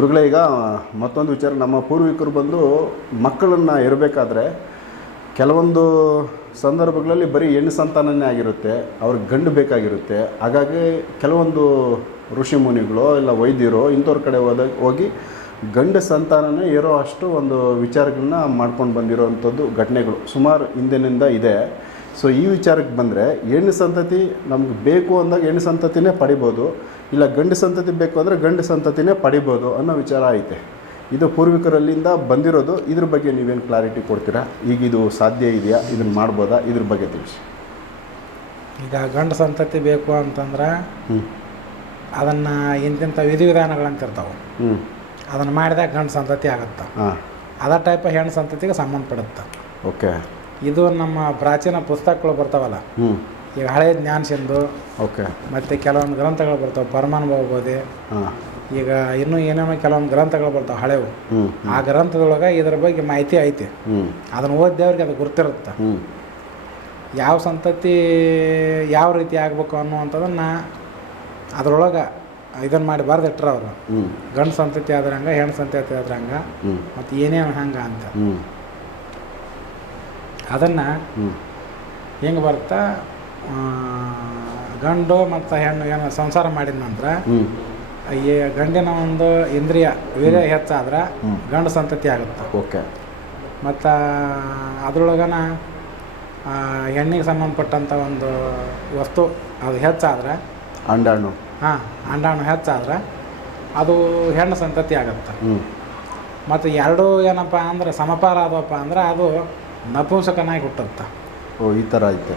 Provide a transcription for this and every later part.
ಗುರುಗಳೇ, ಈಗ ಮತ್ತೊಂದು ವಿಚಾರ. ನಮ್ಮ ಪೂರ್ವಿಕರು ಬಂದು ಮಕ್ಕಳನ್ನು ಇರಬೇಕಾದ್ರೆ ಕೆಲವೊಂದು ಸಂದರ್ಭಗಳಲ್ಲಿ ಬರೀ ಹೆಣ್ಣು ಸಂತಾನನೇ ಆಗಿರುತ್ತೆ, ಅವ್ರಿಗೆ ಗಂಡು ಬೇಕಾಗಿರುತ್ತೆ. ಹಾಗಾಗಿ ಕೆಲವೊಂದು ಋಷಿ ಮುನಿಗಳು ಇಲ್ಲ ವೈದ್ಯರು ಇಂಥವ್ರ ಕಡೆ ಹೋದ, ಹೋಗಿ ಗಂಡು ಸಂತಾನನೇ ಇರೋ ಅಷ್ಟು ಒಂದು ವಿಚಾರಗಳನ್ನ ಮಾಡ್ಕೊಂಡು ಬಂದಿರೋವಂಥದ್ದು ಘಟನೆಗಳು ಸುಮಾರು ಹಿಂದಿನಿಂದ ಇದೆ. ಸೊ ಈ ವಿಚಾರಕ್ಕೆ ಬಂದರೆ, ಹೆಣ್ಣು ಸಂತತಿ ನಮ್ಗೆ ಬೇಕು ಅಂದಾಗ ಹೆಣ್ಣು ಸಂತತಿನೇ ಪಡಿಬೋದು. ಇಲ್ಲ ಗಂಡು ಸಂತತಿ ಬೇಕು ಅಂದರೆ ಗಂಡು ಸಂತತಿನೇ ಪಡಿಬೋದು ಅನ್ನೋ ವಿಚಾರ ಐತೆ. ಇದು ಪೂರ್ವಿಕರಲ್ಲಿಂದ ಬಂದಿರೋದು. ಇದ್ರ ಬಗ್ಗೆ ನೀವೇನು ಕ್ಲಾರಿಟಿ ಕೊಡ್ತೀರಾ? ಈಗ ಇದು ಸಾಧ್ಯ ಇದೆಯಾ? ಇದನ್ನು ಮಾಡ್ಬೋದಾ? ಇದ್ರ ಬಗ್ಗೆ ತಿಳಿಸಿ. ಈಗ ಗಂಡು ಸಂತತಿ ಬೇಕು ಅಂತಂದ್ರೆ ಅದನ್ನು ಇಂತಿಂಥ ವಿಧಿವಿಧಾನಗಳಂತಿರ್ತಾವೆ. ಅದನ್ನು ಮಾಡಿದಾಗ ಗಂಡು ಸಂತತಿ ಆಗುತ್ತೆ. ಅದ ಟೈಪ್ ಹೆಣ್ಣು ಸಂತತಿಗೆ ಸಂಬಂಧಪಡುತ್ತೆ ಓಕೆ. ಇದು ನಮ್ಮ ಪ್ರಾಚೀನ ಪುಸ್ತಕಗಳು ಬರ್ತಾವಲ್ಲ. ಈಗ ಹಳೆ ಜ್ಞಾನ ಸಿಂಧು ಓಕೆ. ಮತ್ತು ಕೆಲವೊಂದು ಗ್ರಂಥಗಳು ಬರ್ತಾವೆ ಪರಮಾನುಭವ ಬೋಧೆ ಹಾಂ. ಈಗ ಇನ್ನೂ ಏನೇನೋ ಕೆಲವೊಂದು ಗ್ರಂಥಗಳು ಬರ್ತಾವೆ ಹಳೆವು. ಆ ಗ್ರಂಥದೊಳಗೆ ಇದ್ರ ಬಗ್ಗೆ ಮಾಹಿತಿ ಐತಿ. ಅದನ್ನು ಓದಿದವ್ರಿಗೆ ಅದು ಗುರ್ತಿರುತ್ತೆ. ಯಾವ ಸಂತತಿ ಯಾವ ರೀತಿ ಆಗಬೇಕು ಅನ್ನುವಂಥದ್ದನ್ನು ಅದರೊಳಗೆ ಇದನ್ನು ಮಾಡಿ ಬರೆದಿಟ್ರ ಅವರು ಗಂಡು ಸಂತತಿ ಆದ್ರೆ ಹಂಗೆ ಹೆಣ್ಣು ಸಂತತಿ ಆದ್ರಂಗೆ ಮತ್ತು ಏನೇನು ಹಂಗೆ ಅಂತ. ಅದನ್ನು ಹೆಂಗೆ ಬರ್ತಾ ಗಂಡು ಮತ್ತು ಹೆಣ್ಣು ಏನು ಸಂಸಾರ ಮಾಡಿದ ನಂತರ ಈ ಗಂಡಿನ ಒಂದು ಇಂದ್ರಿಯ ವೀರ್ಯ ಹೆಚ್ಚಾದ್ರೆ. ಗಂಡು ಸಂತತಿ ಆಗುತ್ತೆ. ಓಕೆ. ಮತ್ತು ಅದ್ರೊಳಗನ ಹೆಣ್ಣಿಗೆ ಸಂಬಂಧಪಟ್ಟಂಥ ಒಂದು ವಸ್ತು ಅದು ಹೆಚ್ಚಾದ್ರೆ ಅಂಡಾಣು. ಹಾಂ ಅಂಡಾಣು ಹೆಚ್ಚಾದ್ರೆ ಅದು ಹೆಣ್ಣು ಸಂತತಿ ಆಗುತ್ತೆ. ಮತ್ತು ಎರಡೂ ಏನಪ್ಪ ಅಂದ್ರೆ ಸಮಪಾರ ಆದವಪ್ಪ ಅಂದ್ರೆ ಅದು ನಪುಂಸಕನಾಗಿ ಹುಟ್ಟುತ್ತೆ. ಓ ಈ ಥರ ಐತೆ.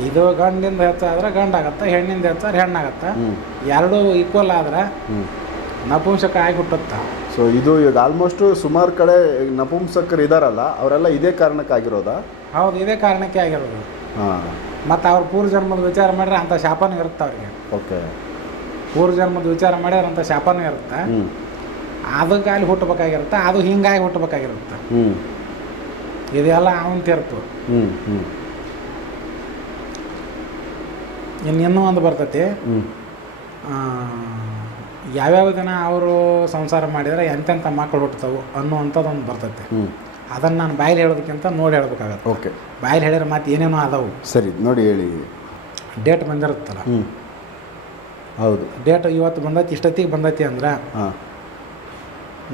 ಇದು ಗಂಡಿಂದ ಹೆಚ್ಚಾದ್ರೆ ಗಂಡಾಗತ್ತೆ ಹೆಣ್ಣಿಂದ ಹೆಚ್ಚಾದ್ರೆ ಹೆಣ್ಣಾಗತ್ತೆ. ಎರಡೂ ಈಕ್ವಲ್ ಆದ್ರೆ ನಪುಂಸಕ ಆಗಿ ಹುಟ್ಟುತ್ತೆ ಸೊ ಇದು ಈಗ ಆಲ್ಮೋಸ್ಟು ಸುಮಾರು ಕಡೆ ನಪುಂಸಕರು ಇದಾರಲ್ಲ ಅವರೆಲ್ಲ ಇದೇ ಕಾರಣಕ್ಕಾಗಿರೋದ? ಹೌದು ಇದೇ ಕಾರಣಕ್ಕೆ ಆಗಿರೋದು. ಹಾಂ. ಮತ್ತು ಅವ್ರ ಪೂರ್ವ ಜನ್ಮದ ವಿಚಾರ ಮಾಡಿದ್ರೆ ಅಂಥ ಶಾಪನೂ ಇರುತ್ತೆ ಅವ್ರಿಗೆ. ಓಕೆ. ಪೂರ್ವ ಜನ್ಮದ ವಿಚಾರ ಮಾಡಿದ್ರೆ ಅಂಥ ಶಾಪನೂ ಇರುತ್ತೆ. ಅದಕ್ಕೆ ಅಲ್ಲಿ ಹುಟ್ಟಬೇಕಾಗಿರುತ್ತೆ ಅದು ಹಿಂಗಾಗಿ ಹುಟ್ಟಬೇಕಾಗಿರುತ್ತೆ. ಇದೆಲ್ಲ ಅವನ ತೀರ್ಪು. ಹ್ಞೂ ಹ್ಞೂ ಇನ್ನು ಒಂದು ಬರ್ತೈತಿ. ಯಾವ್ಯಾವ ದಿನ ಅವರು ಸಂಸಾರ ಮಾಡಿದರೆ ಎಂತೆಂಥ ಮಕ್ಕಳು ಹುಟ್ಟುತ್ತವು ಅನ್ನುವಂಥದ್ದೊಂದು ಬರ್ತೈತಿ. ಅದನ್ನು ನಾನು ಬಾಯಲ್ಲಿ ಹೇಳೋದಕ್ಕಿಂತ ನೋಡಿ ಹೇಳ್ಬೇಕಾಗತ್ತೆ. ಓಕೆ. ಬಾಯಲ್ಲಿ ಹೇಳಿದ್ರೆ ಮತ್ತೆ ಏನೇನೋ ಅದಾವು ಸರಿ ನೋಡಿ ಹೇಳಿ. ಡೇಟ್ ಬಂದಿರುತ್ತಲ್ಲ. ಹೌದು. ಡೇಟ್ ಇವತ್ತು ಬಂದೈತಿ ಇಷ್ಟೊತ್ತಿಗೆ ಬಂದೈತಿ ಅಂದ್ರೆ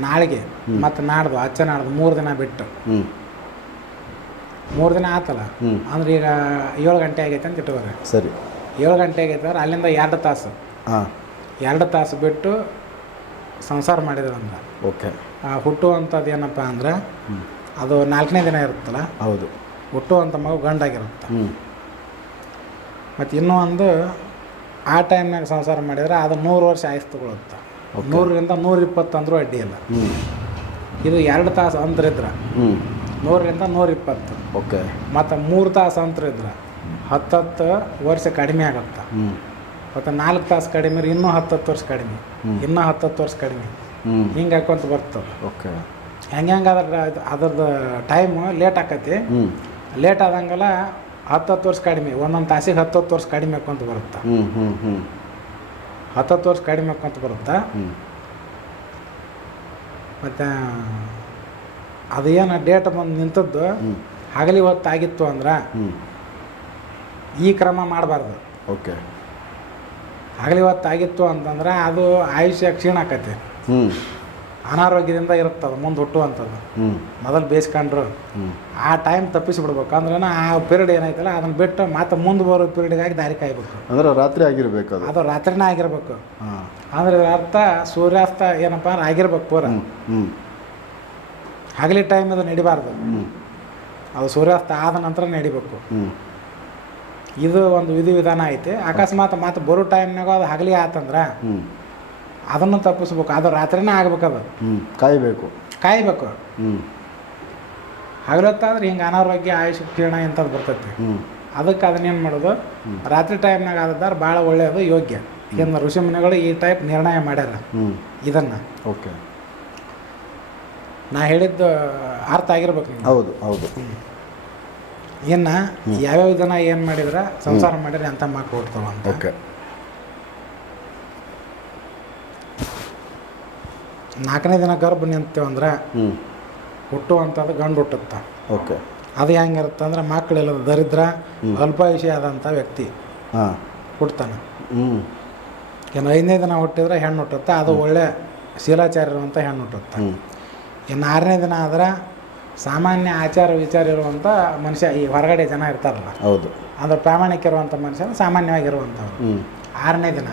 ನಾಳೆಗೆ ಮತ್ತು ನಾಡ್ದು ಅಚ್ಚ ನಾಡ್ದು ಮೂರು ದಿನ ಬಿಟ್ಟು. ಮೂರು ದಿನ ಆತಲ್ಲ? ಅಂದ್ರೆ ಈಗ ಏಳು ಗಂಟೆ ಆಗೈತೆ ಅಂತ ಇಟ್ಟುವರೆ. ಸರಿ. ಏಳು ಗಂಟೆಗೆ ಆಗೈತೆ ಅಲ್ಲಿಂದ ಎರಡು ತಾಸು. ಹಾಂ. ಎರಡು ತಾಸು ಬಿಟ್ಟು ಸಂಸಾರ ಮಾಡಿದ್ರು ಅಂದ್ರೆ ಓಕೆ. ಆ ಹುಟ್ಟುವಂಥದ್ದು ಏನಪ್ಪ ಅಂದ್ರೆ ಅದು ನಾಲ್ಕನೇ ದಿನ ಇರುತ್ತಲ್ಲ? ಹೌದು. ಹುಟ್ಟುವಂಥ ಮಗು ಗಂಡಾಗಿರುತ್ತೆ. ಹ್ಞೂ ಮತ್ತು ಇನ್ನೂ ಒಂದು ಆ ಟೈಮ್ನಾಗ ಸಂಸಾರ ಮಾಡಿದರೆ ಅದು ನೂರು ವರ್ಷ ಆಯ್ತು ತಗೊಳುತ್ತೆ. ನೂರರಿಂದ ನೂರ ಇಪ್ಪತ್ತು ಅಂದರೂ ಅಡ್ಡಿ ಇಲ್ಲ. ಇದು ಎರಡು ತಾಸು ಅಂತರಿದ್ರೆ. ಹ್ಞೂ ನೂರರಿಂದ ನೂರಿಪ್ಪತ್ತು. ಓಕೆ. ಮತ್ತು ಮೂರು ತಾಸು ಅಂತರ ಇದ್ರೆ ಹತ್ತತ್ತು ವರ್ಷ ಕಡಿಮೆ ಆಗುತ್ತೆ. ಮತ್ತು ನಾಲ್ಕು ತಾಸು ಕಡಿಮೆ ಇನ್ನೂ ಹತ್ತತ್ತು ವರ್ಷ ಕಡಿಮೆ. ಇನ್ನೂ ಹತ್ತತ್ತು ವರ್ಷ ಕಡಿಮೆ. ಹಿಂಗೆ ಹಾಕೊಂತ ಬರ್ತದೆ ಓಕೆ. ಹೆಂಗೆ ಹೆಂಗೆ ಅದ್ರ ಅದ್ರದ್ದು ಟೈಮ್ ಲೇಟ್ ಆಕತಿ. ಲೇಟ್ ಆದಂಗೆಲ್ಲ ಹತ್ತತ್ತು ವರ್ಷ ಕಡಿಮೆ. ಒಂದೊಂದು ತಾಸಿಗೆ ಹತ್ತತ್ತು ವರ್ಷ ಕಡಿಮೆ ಹಾಕೊಂತ ಬರುತ್ತೆ. ಹತ್ತತ್ತು ವರ್ಷ ಕಡಿಮೆ ಹಾಕೊಂತ ಬರುತ್ತೆ. ಮತ್ತು ಅದು ಏನು ಡೇಟ್ ಬಂದು ನಿಂತದ್ದು. ಆಗಲಿ ಹಗಲಿ ಹೊತ್ತಾಗಿತ್ತು ಅಂದ್ರೆ ಈ ಕ್ರಮ ಮಾಡಬಾರ್ದು. ಓಕೆ. ಆಗಲಿ ಹೊತ್ತಾಗಿತ್ತು ಅಂತಂದ್ರೆ ಅದು ಆಯುಷ್ಯ ಕ್ಷೀಣ ಆಕತಿ. ಹ್ಞೂ ಅನಾರೋಗ್ಯದಿಂದ ಇರುತ್ತದು ಮುಂದೆ ಹುಟ್ಟುವಂಥದ್ದು. ಮೊದಲು ಬೇಯಿಸ್ಕೊಂಡ್ರು ಆ ಟೈಮ್ ತಪ್ಪಿಸ್ಬಿಡ್ಬೇಕು. ಅಂದ್ರೆ ಆ ಪೀರಿಯಡ್ ಏನಾಯ್ತಲ್ಲ ಅದನ್ನು ಬಿಟ್ಟು ಮತ್ತೆ ಮುಂದೆ ಬರೋ ಪೀರಿಯಡ್ಗಾಗಿ ದಾರಿ ಕಾಯ್ಬೇಕು. ಅಂದ್ರೆ ರಾತ್ರಿ ಆಗಿರ್ಬೇಕು ಅದು. ಅದು ರಾತ್ರಿನೇ ಆಗಿರ್ಬೇಕು. ಅಂದ್ರೆ ಅರ್ಥ ಸೂರ್ಯಾಸ್ತ ಏನಪ್ಪ ಅಂದ್ರೆ ಆಗಿರ್ಬೇಕು ಪೂರ. ಹಗಲಿ ಟೈಮ್ ಅದು ನಡಿಬಾರ್ದು. ಅದು ಸೂರ್ಯಾಸ್ತ ಆದ ನಂತರ ನಡಿಬೇಕು. ಇದು ಒಂದು ವಿಧಿವಿಧಾನ ಐತಿ. ಅಕಸ್ಮಾತ್ ಮತ್ತೆ ಬರೋ ಟೈಮ್ನಾಗ ಅದು ಹಗಲಿ ಆತಂದ್ರೆ ಅದನ್ನು ತಪ್ಪಿಸ್ಬೇಕು. ಅದು ರಾತ್ರಿನೇ ಆಗ್ಬೇಕದು. ಹ್ಞೂ ಕಾಯಬೇಕು. ಕಾಯಬೇಕು. ಹಗಲೊತ್ತಾದ್ರೆ ಹಿಂಗೆ ಅನಾರೋಗ್ಯ ಆಯುಷ್ ಕಿರಣ ಇಂಥದ್ದು ಬರ್ತೈತಿ. ಅದಕ್ಕೆ ಅದನ್ನೇನು ಮಾಡೋದು? ರಾತ್ರಿ ಟೈಮ್ನಾಗ ಆದದ್ದಾರ ಭಾಳ ಒಳ್ಳೆಯದು ಯೋಗ್ಯ. ಇನ್ನು ಋಷಿ ಮುನಿಗಳು ಈ ಟೈಪ್ ನಿರ್ಣಯ ಮಾಡ್ಯಾರ. ಇದನ್ನು. ಓಕೆ. ನಾ ಹೇಳಿದ್ದು ಅರ್ಥ ಆಗಿರ್ಬೇಕು ಹೌದು ಹೌದು. ಇನ್ನು ಯಾವ್ಯಾವ ದಿನ ಏನು ಮಾಡಿದ್ರೆ ಸಂಸಾರ ಮಾಡಿದ್ರೆ ಅಂತ ಮಕ್ಕಳು ಹುಡ್ತಾವ ಅಂತ. ಓಕೆ. ನಾಲ್ಕನೇ ದಿನ ಗರ್ಭ ನಿಂತೇವಂದ್ರೆ ಹುಟ್ಟುವಂಥದ್ದು ಗಂಡು ಹುಟ್ಟುತ್ತೆ. ಓಕೆ. ಅದು ಹೆಂಗಿರುತ್ತೆ ಅಂದ್ರೆ ಮಕ್ಕಳಿಲ್ಲದ ದರಿದ್ರ ಅಲ್ಪಾಯುಷಿ ಆದಂಥ ವ್ಯಕ್ತಿ ಹಾಂ. ಹುಡ್ತಾನೆ ಇನ್ನು ಐದನೇ ದಿನ ಹುಟ್ಟಿದ್ರೆ ಹೆಣ್ಣು ಹುಟ್ಟುತ್ತೆ ಅದು ಒಳ್ಳೆ ಶೀಲಾಚಾರ ಇರುವಂಥ ಹೆಣ್ಣು ಹುಟ್ಟುತ್ತೆ. ಇನ್ನು ಆರನೇ ದಿನ ಆದ್ರೆ ಸಾಮಾನ್ಯ ಆಚಾರ ವಿಚಾರ ಇರುವಂಥ ಮನುಷ್ಯ ಈ ಹೊರಗಡೆ ಜನ ಇರ್ತಾರಲ್ಲ ಹೌದು. ಅಂದ್ರೆ ಪ್ರಾಮಾಣಿಕ ಇರುವಂಥ ಮನುಷ್ಯನ ಸಾಮಾನ್ಯವಾಗಿರುವಂಥವ್ರು ಆರನೇ ದಿನ.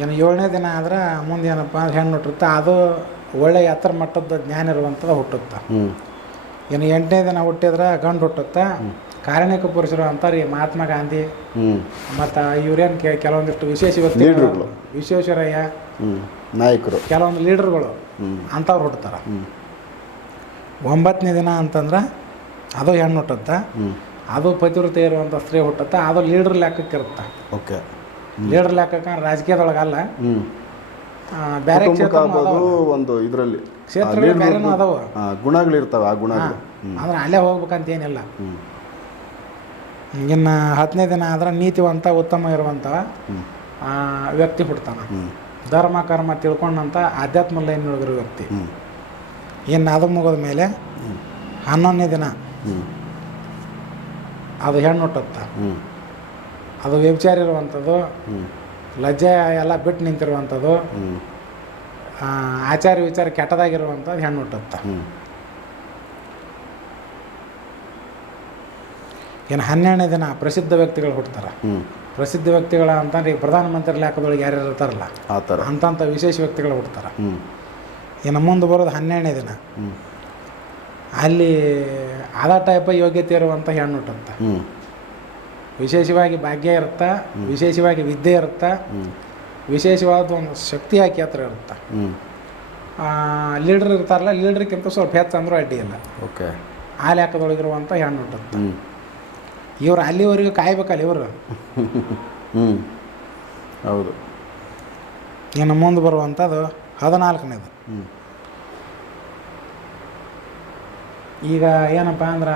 ಇನ್ನು ಏಳನೇ ದಿನ ಆದ್ರೆ ಮುಂದೆ ಏನಪ್ಪ ಅಂದ್ರೆ ಹೆಣ್ಣು ಹುಟ್ಟುತ್ತೆ ಅದು ಒಳ್ಳೆಯ ಎತ್ತರ ಮಟ್ಟದ ಜ್ಞಾನ ಇರುವಂಥದ್ದು ಹುಟ್ಟುತ್ತೆ. ಇನ್ನು ಎಂಟನೇ ದಿನ ಹುಟ್ಟಿದ್ರೆ ಗಂಡು ಹುಟ್ಟುತ್ತೆ. ಕಾರಣಿಕ ಪುರುಷರು ಅಂತಾರೆ ಈ ಮಹಾತ್ಮ ಗಾಂಧಿ. ಮತ್ತು ಇವ್ರೇನು ಕೆ ಕೆಲವೊಂದಿಷ್ಟು ವಿಶೇಷ. ವ್ಯಕ್ತಿಗಳು ವಿಶ್ವೇಶ್ವರಯ್ಯ. ನಾಯಕರು. ಕೆಲವೊಂದು ಲೀಡರ್ಗಳು. ಅಂಥವ್ರು ಹುಟ್ಟುತ್ತಾರೆ. ಒಂಬತ್ತನೇ ದಿನ ಅಂತಂದ್ರೆ ಅದು ಹೆಣ್ಣು ಹುಟ್ಟುತ್ತೆ. ಅದು ಪತಿವ್ರತೆ ಇರುವಂಥ ಸ್ತ್ರೀ ಹುಟ್ಟುತ್ತೆ. ಅದು ಲೀಡ್ರ್ ಲೆಕ್ಕಕ್ಕೆ ಇರುತ್ತೆ. ಓಕೆ. ಲೀಡರ್ ಲೆಕ್ಕಕ್ಕೆ ರಾಜಕೀಯದೊಳಗೆ ಅಲ್ಲ ಹ್ಞೂ ಆ, ಬೇರೆ ಕ್ಷೇತ್ರ ಒಂದು ಇದರಲ್ಲಿ. ಕ್ಷೇತ್ರಗಳು ಬೇರೆನೂ ಅದಾವ. ಗುಣಗಳಿರ್ತಾವೆ ಆ ಗುಣ ಅಂದ್ರೆ ಅಲ್ಲೇ ಹೋಗ್ಬೇಕಂತ ಏನಿಲ್ಲ. ಇನ್ನು ಹತ್ತನೇ ದಿನ ಆದ್ರೆ ನೀತಿವಂತ ಉತ್ತಮ ಇರುವಂಥ ವ್ಯಕ್ತಿ ಹುಡ್ತಾನೆ ಧರ್ಮ ಕರ್ಮ ತಿಳ್ಕೊಂಡಂಥ ಆಧ್ಯಾತ್ಮ ಲೈನ್ ಒಳಗಿರೋ ವ್ಯಕ್ತಿ ಇನ್ನು ಅದು ಮುಗಿದ ಮೇಲೆ ಹನ್ನೊಂದನೇ ದಿನ ಅದು ಹೆಣ್ಣು ಹುಟ್ಟುತ್ತೆ ಅದು ವ್ಯಭಿಚಾರ ಇರುವಂಥದ್ದು ಲಜ್ಜೆ ಎಲ್ಲ ಬಿಟ್ಟು ನಿಂತಿರುವಂಥದ್ದು ಆಚಾರ ವಿಚಾರ ಕೆಟ್ಟದಾಗಿರುವಂಥದ್ದು ಹೆಣ್ಣು ಹುಟ್ಟುತ್ತ ಇನ್ನು ಹನ್ನೆರಡನೇ ದಿನ ಪ್ರಸಿದ್ಧ ವ್ಯಕ್ತಿಗಳು ಹುಡ್ತಾರೆ ಹ್ಞೂ ಪ್ರಸಿದ್ಧ ವ್ಯಕ್ತಿಗಳ ಅಂತಂದ್ರೆ ಈಗ ಪ್ರಧಾನಮಂತ್ರಿ ಲೆಕ್ಕದೊಳಗೆ ಯಾರ್ಯಾರು ಇರ್ತಾರಲ್ಲ ಆ ಥರ. ಅಂಥಂಥ ವಿಶೇಷ ವ್ಯಕ್ತಿಗಳು ಹುಡ್ತಾರೆ ಇನ್ನು ಮುಂದೆ ಬರೋದು ಹನ್ನೆರಡನೇ ದಿನ. ಅಲ್ಲಿ ಆದ ಟೈಪ ಯೋಗ್ಯತೆ ಇರುವಂಥ ಹೆಣ್ಣು ಹುಟ್ಟುತ್ತೆ ಹ್ಞೂ ವಿಶೇಷವಾಗಿ ಭಾಗ್ಯ ಇರುತ್ತೆ ವಿಶೇಷವಾಗಿ ವಿದ್ಯೆ ಇರುತ್ತೆ ವಿಶೇಷವಾದ ಒಂದು ಶಕ್ತಿ ಹಾಕಿ ಹತ್ರ ಇರುತ್ತೆ. ಲೀಡ್ರ್ ಇರ್ತಾರಲ್ಲ ಲೀಡ್ರ್ಗಿಂತ ಸ್ವಲ್ಪ ಹೆಚ್ಚು ಅಂದರೂ ಅಡ್ಡಿ ಇಲ್ಲ. ಓಕೆ. ಆ ಲೆಕ್ಕದೊಳಗಿರುವಂಥ ಹೆಣ್ಣು ಹುಟ್ಟುತ್ತೆ ಇವ್ರು ಅಲ್ಲಿವರೆಗೂ ಕಾಯ್ಬೇಕಲ್ಲ ಇವರು. ಹ್ಞೂ ಹೌದು. ಇನ್ನು ಮುಂದೆ ಬರುವಂಥದ್ದು ಹದಿನಾಲ್ಕನೇದು. ಈಗ ಏನಪ್ಪ ಅಂದ್ರೆ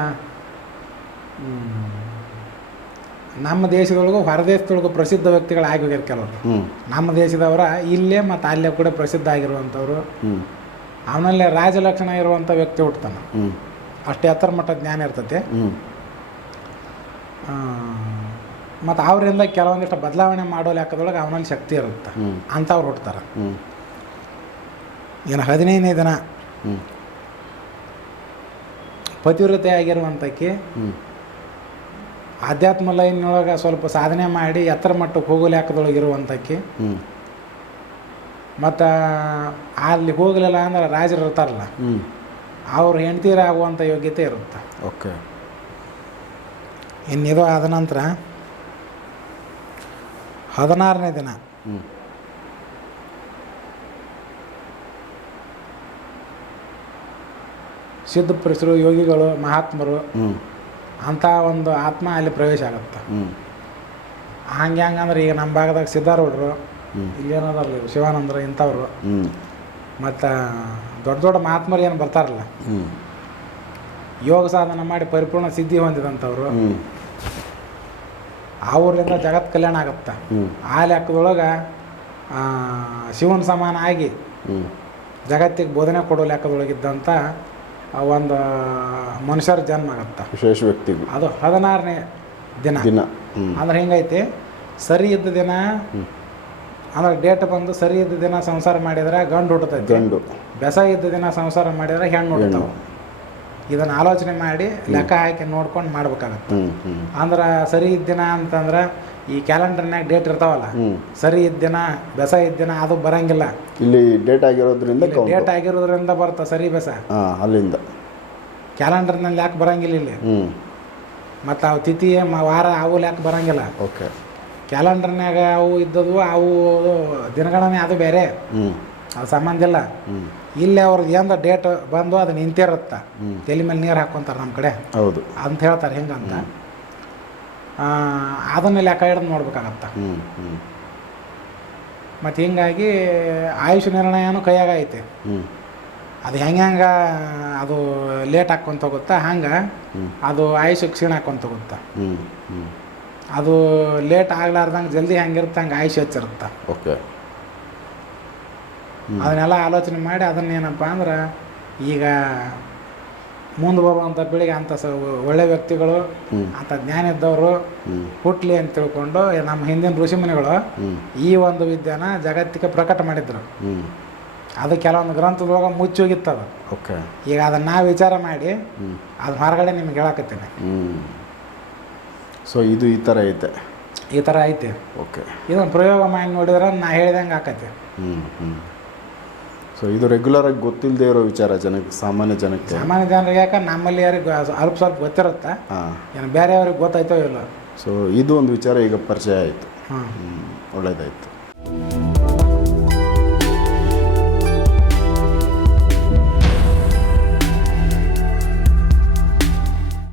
ನಮ್ಮ ದೇಶದೊಳಗೂ ಹೊರದೇಶದೊಳಗೂ ಪ್ರಸಿದ್ಧ ವ್ಯಕ್ತಿಗಳು ಆಗಿ ಹೋಗ್ಯಾರ ಕೆಲವರು. ನಮ್ಮ ದೇಶದವರ ಇಲ್ಲೇ ಮತ್ತು ಅಲ್ಲೇ ಕೂಡ ಪ್ರಸಿದ್ಧ ಆಗಿರುವಂಥವ್ರು. ಅವನಲ್ಲೇ ರಾಜಲಕ್ಷಣ ಇರುವಂಥ ವ್ಯಕ್ತಿ ಹುಟ್ಟತಾನೆ ಅಷ್ಟು ಎತ್ತರ ಮಟ್ಟ ಜ್ಞಾನ ಇರ್ತೈತೆ. ಮತ್ತು ಅವರಿಂದ ಕೆಲವೊಂದಿಷ್ಟು ಬದಲಾವಣೆ ಮಾಡೋ ಲೆಕ್ಕದೊಳಗೆ ಅವನಲ್ಲಿ ಶಕ್ತಿ ಇರುತ್ತೆ. ಅಂಥವ್ರು ಹುಡ್ತಾರೆ ಇನ್ನು ಹದಿನೈದನೇ ದಿನ. ಪತಿವ್ರತೆ ಆಗಿರುವಂಥಕ್ಕೆ ಆಧ್ಯಾತ್ಮ ಲೈನ್ನೊಳಗೆ ಸ್ವಲ್ಪ ಸಾಧನೆ ಮಾಡಿ ಎತ್ತರ ಮಟ್ಟಕ್ಕೆ ಹೋಗೋ ಲೆಕ್ಕದೊಳಗೆ ಇರುವಂಥಕ್ಕೆ ಹ್ಞೂ ಮತ್ತು ಅಲ್ಲಿ ಹೋಗಲಿಲ್ಲ ಅಂದ್ರೆ ರಾಜರು ಇರ್ತಾರಲ್ಲ ಅವ್ರ ಹೆಂಡ್ತೀರಾಗುವಂಥ ಯೋಗ್ಯತೆ ಇರುತ್ತೆ. ಓಕೆ. ಇನ್ನಿದು ಆದ ನಂತರ ಹದಿನಾರನೇ ದಿನ. ಸಿದ್ಧ ಪುರುಷರು ಯೋಗಿಗಳು ಮಹಾತ್ಮರು ಅಂಥ ಒಂದು ಆತ್ಮ ಅಲ್ಲಿ ಪ್ರವೇಶ ಆಗುತ್ತೆ. ಹಂಗೆ ಹಂಗಂದ್ರೆ ಈಗ ನಮ್ಮ ಭಾಗದಾಗ ಸಿದ್ಧಾರೂಢರು ಇಲ್ಲೇನದಾರಲ್ಲ ಶಿವಾನಂದರು ಇಂಥವ್ರು. ಮತ್ತು ದೊಡ್ಡ ದೊಡ್ಡ ಮಹಾತ್ಮರು ಏನು ಬರ್ತಾರಲ್ಲ. ಯೋಗ ಸಾಧನ ಮಾಡಿ ಪರಿಪೂರ್ಣ ಸಿದ್ಧಿ ಹೊಂದಿದಂಥವ್ರು. ಅವ್ರಿಂದ ಜಗತ್ ಕಲ್ಯಾಣ ಆಗುತ್ತೆ. ಆ ಲೆಕ್ಕದೊಳಗೆ ಶಿವನ ಸಮಾನ ಆಗಿ ಜಗತ್ತಿಗೆ ಬೋಧನೆ ಕೊಡೋ ಲೆಕ್ಕದೊಳಗಿದ್ದಂಥ ಒಂದು ಮನುಷ್ಯರ ಜನ್ಮ ಆಗತ್ತೆ. ವಿಶೇಷ ವ್ಯಕ್ತಿ ಅದು ಹದಿನಾರನೇ ದಿನ. ದಿನ. ಅಂದ್ರೆ ಹಿಂಗೈತಿ? ಸರಿ ಇದ್ದ ದಿನ ಅಂದ್ರೆ ಡೇಟ್ ಬಂದು ಸರಿ ಇದ್ದ ದಿನ ಸಂಸಾರ ಮಾಡಿದ್ರೆ ಗಂಡು ಹುಟ್ಟತೈತಿ. ಗಂಡು. ಬೆಸ ಇದ್ದ ದಿನ ಸಂಸಾರ ಮಾಡಿದ್ರೆ ಹೆಣ್ಣು ಹುಡ್ತಾವೆ ಇದನ್ನು ಆಲೋಚನೆ ಮಾಡಿ ಲೆಕ್ಕ ಹಾಕಿ ನೋಡ್ಕೊಂಡು ಮಾಡ್ಬೇಕಾಗತ್ತೆ. ಅಂದ್ರೆ ಸರಿ ಇದ್ದ ದಿನ ಅಂತಂದ್ರೆ ಈ ಕ್ಯಾಲೆಂಡರ್ನಾಗ ಡೇಟ್ ಇರ್ತಾವಲ್ಲ ಸರಿ ಇದ್ದಿನ ಬೆಸ ಇದ್ದಿನ ಅದು ಬರಂಗಿಲ್ಲ. ಇಲ್ಲಿ ಡೇಟ್ ಆಗಿರೋದ್ರಿಂದ ಡೇಟ್ ಆಗಿರೋದ್ರಿಂದ ಬರ್ತಾ ಸರಿ ಬೆಸ. ಅಲ್ಲಿಂದ. ಕ್ಯಾಲೆಂಡರ್ನಲ್ಲಿ ಯಾಕೆ ಬರಂಗಿಲ್ಲ ಇಲ್ಲಿ? ಮತ್ತು ಅವು ತಿಥಿ ವಾರ ಅವು ಯಾಕೆ ಬರಂಗಿಲ್ಲ? ಓಕೆ. ಕ್ಯಾಲೆಂಡರ್ನಾಗ ಅವು ಇದ್ದವು ಅವು ದಿನಗಣನೆ ಅದು ಬೇರೆ. ಅದು ಸಂಬಂಧ ಇಲ್ಲ. ಇಲ್ಲಿ ಅವ್ರದ್ದು ಏನು ಡೇಟ್ ಬಂದು ಅದು ನಿಂತಿರುತ್ತೆ. ತಲೆ ಮೇಲೆ ನೀರು ಹಾಕೊಂತಾರೆ ನಮ್ಮ ಕಡೆ. ಹೌದು. ಅಂತ ಹೇಳ್ತಾರೆ ಹೆಂಗಂತ. ಅದನ್ನ ಲೆಕ್ಕ ಹಿಡ್ದು ನೋಡ್ಬೇಕಾಗತ್ತೆ ಮತ್ತು ಹಿಂಗಾಗಿ ಆಯುಷ್ ನಿರ್ಣಯನೂ ಕೈಯಾಗ ಐತೆ. ಹ್ಞೂ ಅದು ಹೆಂಗೆ ಹೆಂಗೆ ಅದು ಲೇಟ್ ಹಾಕ್ಕೊಂತ ಹೋಗುತ್ತಾ ಹಂಗೆ ಅದು ಆಯುಷ್ ಕ್ಷೀಣ ಹಾಕ್ಕೊಂತ ಹೋಗುತ್ತೆ. ಹ್ಞೂ ಹ್ಞೂ ಅದು ಲೇಟ್ ಆಗ್ಲಾರ್ದಂಗೆ ಜಲ್ದಿ ಹೆಂಗಿರುತ್ತೆ ಹಂಗೆ ಆಯುಷ್ ಹೆಚ್ಚಿರುತ್ತೆ. ಓಕೆ. ಅದನ್ನೆಲ್ಲ ಆಲೋಚನೆ ಮಾಡಿ ಅದನ್ನೇನಪ್ಪ ಅಂದ್ರೆ ಈಗ ಮುಂದೆ ಬರುವಂಥ ಪೀಳಿಗೆ ಅಂಥ ಸ ಒಳ್ಳೆ ವ್ಯಕ್ತಿಗಳು ಅಂಥ ಜ್ಞಾನ ಇದ್ದವರು ಹುಟ್ಲಿ ಅಂತ ತಿಳ್ಕೊಂಡು ನಮ್ಮ ಹಿಂದಿನ ಋಷಿಮುನಿಗಳು ಈ ಒಂದು ವಿದ್ಯೆನ ಜಗತ್ತಿಗೆ ಪ್ರಕಟ ಮಾಡಿದ್ರು. ಅದು ಕೆಲವೊಂದು ಗ್ರಂಥದೊಳಗೆ ಮುಚ್ಚೋಗಿತ್ತು ಅದು. ಓಕೆ. ಈಗ ಅದನ್ನ ನಾ ವಿಚಾರ ಮಾಡಿ ಅದು ಹೊರಗಡೆ ನಿಮ್ಗೆ ಹೇಳಕತ್ತೀನಿ. ಸೊ ಇದು ಈ ಥರ ಐತೆ. ಈ ಥರ ಐತೆ. ಓಕೆ. ಇದನ್ನು ಪ್ರಯೋಗ ಮಾಡಿ ನೋಡಿದ್ರೆ ನಾ ಹೇಳ್ದಂಗೆ ಆಕತಿ. ಹ್ಞೂ ಹ್ಞೂ ಸೊ ಇದು ರೆಗ್ಯುಲರ್ ಆಗಿ ಗೊತ್ತಿಲ್ಲದೆ ಇರೋ ವಿಚಾರ ಜನಕ್ಕೆ ಸಾಮಾನ್ಯ ಜನಕ್ಕೆ. ಸಾಮಾನ್ಯ ಜನರಿಗೆ ಯಾಕೆ ನಮ್ಮಲ್ಲಿ ಯಾರಿಗೆ ಅಲ್ಪ ಸ್ವಲ್ಪ ಗೊತ್ತಿರುತ್ತೆ? ಹಾಂ. ಏನು ಬೇರೆಯವ್ರಿಗೆ ಗೊತ್ತಾಯ್ತೋ ಇಲ್ಲ ಸೊ ಇದು ಒಂದು ವಿಚಾರ ಈಗ ಪರಿಚಯ ಆಯಿತು. ಹಾಂ. ಒಳ್ಳೆಯದಾಯಿತು